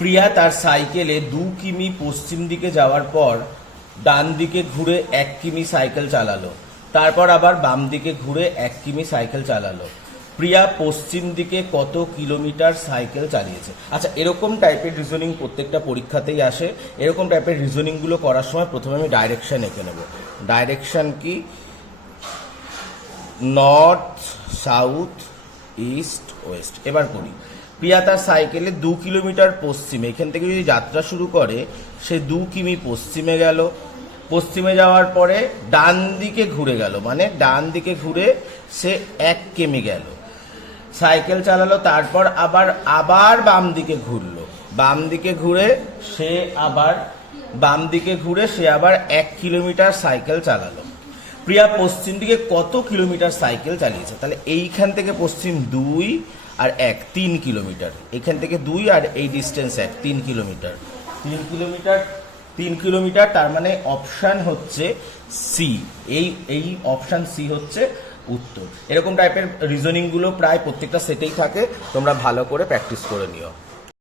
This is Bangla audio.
প্রিয়া তার সাইকেলে দু কিমি পশ্চিম দিকে যাওয়ার পর ডান দিকে ঘুরে এক কিমি সাইকেল চালালো। তারপর আবার বাম দিকে ঘুরে এক কিমি সাইকেল চালালো। প্রিয়া পশ্চিম দিকে কত কিলোমিটার সাইকেল চালিয়েছে। আচ্ছা এরকম টাইপের রিজনিং প্রত্যেকটা পরীক্ষাতেই আসে। এরকম টাইপের রিজনিংগুলো করার সময় প্রথমে আমি ডাইরেকশান এঁকে নেব। ডাইরেকশন কি? নর্থ সাউথ ইস্ট ওয়েস্ট এবার করি। প্রিয়া তার সাইকেলে দু কিলোমিটার পশ্চিমে, এখান থেকে যদি যাত্রা শুরু করে, সে দু কিমি পশ্চিমে গেল। পশ্চিমে যাওয়ার পরে ডান দিকে ঘুরে গেল মানে ডান দিকে ঘুরে সে এক কিমি গেল। সাইকেল চালালো, তারপর আবার আবার বাম দিকে ঘুরলো। বাম দিকে ঘুরে সে আবার, বাম দিকে ঘুরে সে আবার এক কিলোমিটার সাইকেল চালালো। প্রিয়া পশ্চিম দিকে কত কিলোমিটার সাইকেল চালিয়েছে? তাহলে এইখান থেকে পশ্চিম দুই আর এক, তিন কিলোমিটার। এখান থেকে দুই আর এই ডিস্টেন্স এক, তিন কিলোমিটার। তিন কিলোমিটার তিন কিলোমিটার, তার মানে অপশান হচ্ছে সি এই এই অপশান সি হচ্ছে উত্তর। এরকম টাইপের রিজনিংগুলো প্রায় প্রত্যেকটা সেটেই থাকে। তোমরা ভালো করে প্র্যাকটিস করে নিও।